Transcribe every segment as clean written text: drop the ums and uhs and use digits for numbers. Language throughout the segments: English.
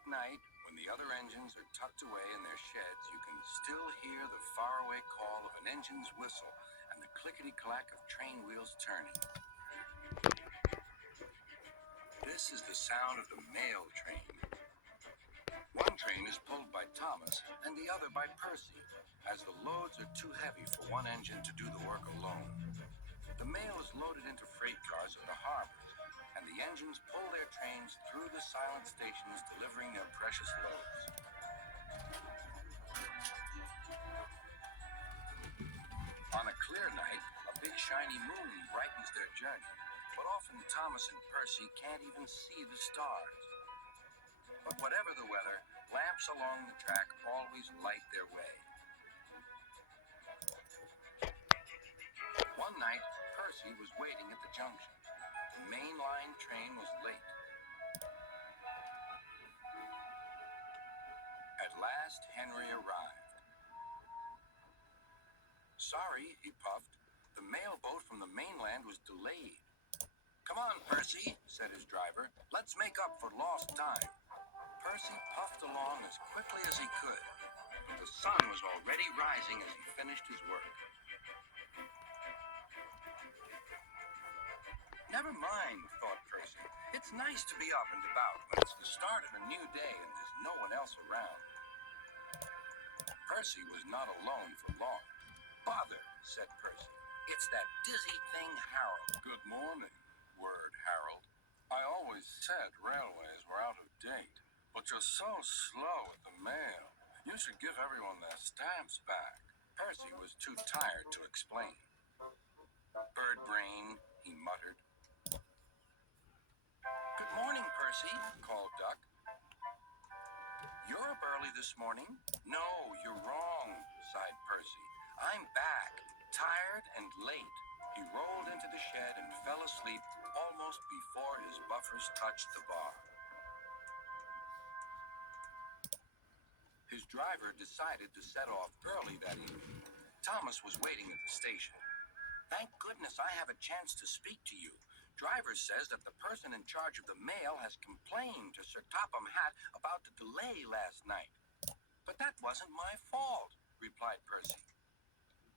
At night, when the other engines are tucked away in their sheds, you can still hear the faraway call of an engine's whistle and the clickety-clack of train wheels turning. This is the sound of the mail train. One train is pulled by Thomas and the other by Percy, as the loads are too heavy for one engine to do the work alone. The mail is loaded into freight cars at the harbors, and the engines pull their trains through the silent stations delivering their precious loads. On a clear night, a big shiny moon brightens their journey, but often Thomas and Percy can't even see the stars. But whatever the weather, lamps along the track always light their way. One night, Percy was waiting at the junction. The main line train was late. At last, Henry arrived. Sorry, he puffed. The mail boat from the mainland was delayed. Come on, Percy, said his driver. Let's make up for lost time. Percy puffed along as quickly as he could, but the sun was already rising as he finished his work. Never mind, thought Percy. It's nice to be up and about when it's the start of a new day and there's no one else around. Percy was not alone for long. Bother, said Percy. It's that dizzy thing, Harold. Good morning, whirred Harold. I always said railways were out of date, but you're so slow at the mail. You should give everyone their stamps back. Percy was too tired to explain. Bird brain, he muttered. Good morning, Percy, called Duck. You're up early this morning? No, you're wrong, sighed Percy. I'm back, tired and late. He rolled into the shed and fell asleep almost before his buffers touched the bar. His driver decided to set off early that evening. Thomas was waiting at the station. Thank goodness I have a chance to speak to you. Driver says that the person in charge of the mail has complained to Sir Topham Hatt about the delay last night. But that wasn't my fault, replied Percy.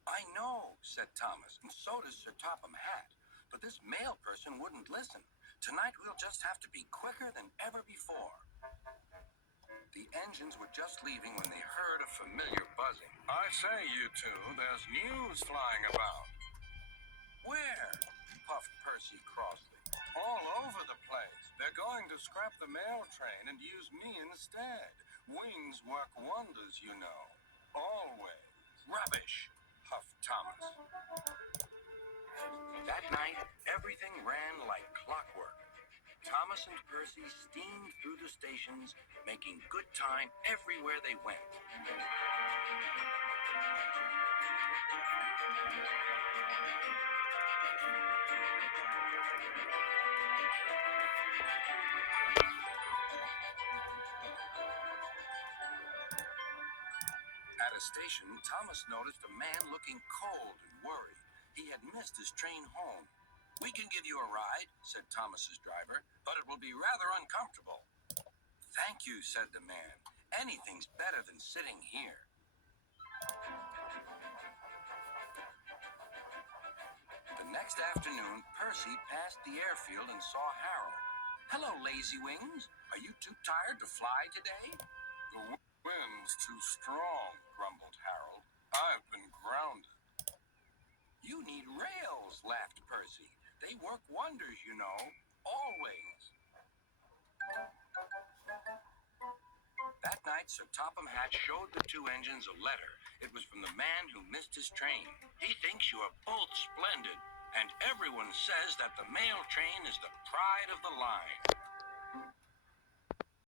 I know, said Thomas, and so does Sir Topham Hatt. But this mail person wouldn't listen. Tonight we'll just have to be quicker than ever before. The engines were just leaving when they heard a familiar buzzing. I say, you two, there's news flying about. Where? Puffed Percy crossly. All over the place. They're going to scrap the mail train and use me instead. Wings work wonders, you know. Always. Rubbish, huffed Thomas. That night, everything ran like clockwork. Thomas and Percy steamed through the stations, making good time everywhere they went. At a station, Thomas noticed a man looking cold and worried. He had missed his train home. We can give you a ride, said Thomas's driver, but it will be rather uncomfortable. Thank you, said the man. Anything's better than sitting here. The next afternoon, Percy passed the airfield and saw Harold. Hello, Lazy Wings. Are you too tired to fly today? The wind's too strong, grumbled Harold. I've been grounded. You need rails, laughed Percy. They work wonders, you know. Always. That night, Sir Topham Hatt showed the two engines a letter. It was from the man who missed his train. He thinks you are both splendid, and everyone says that the mail train is the pride of the line.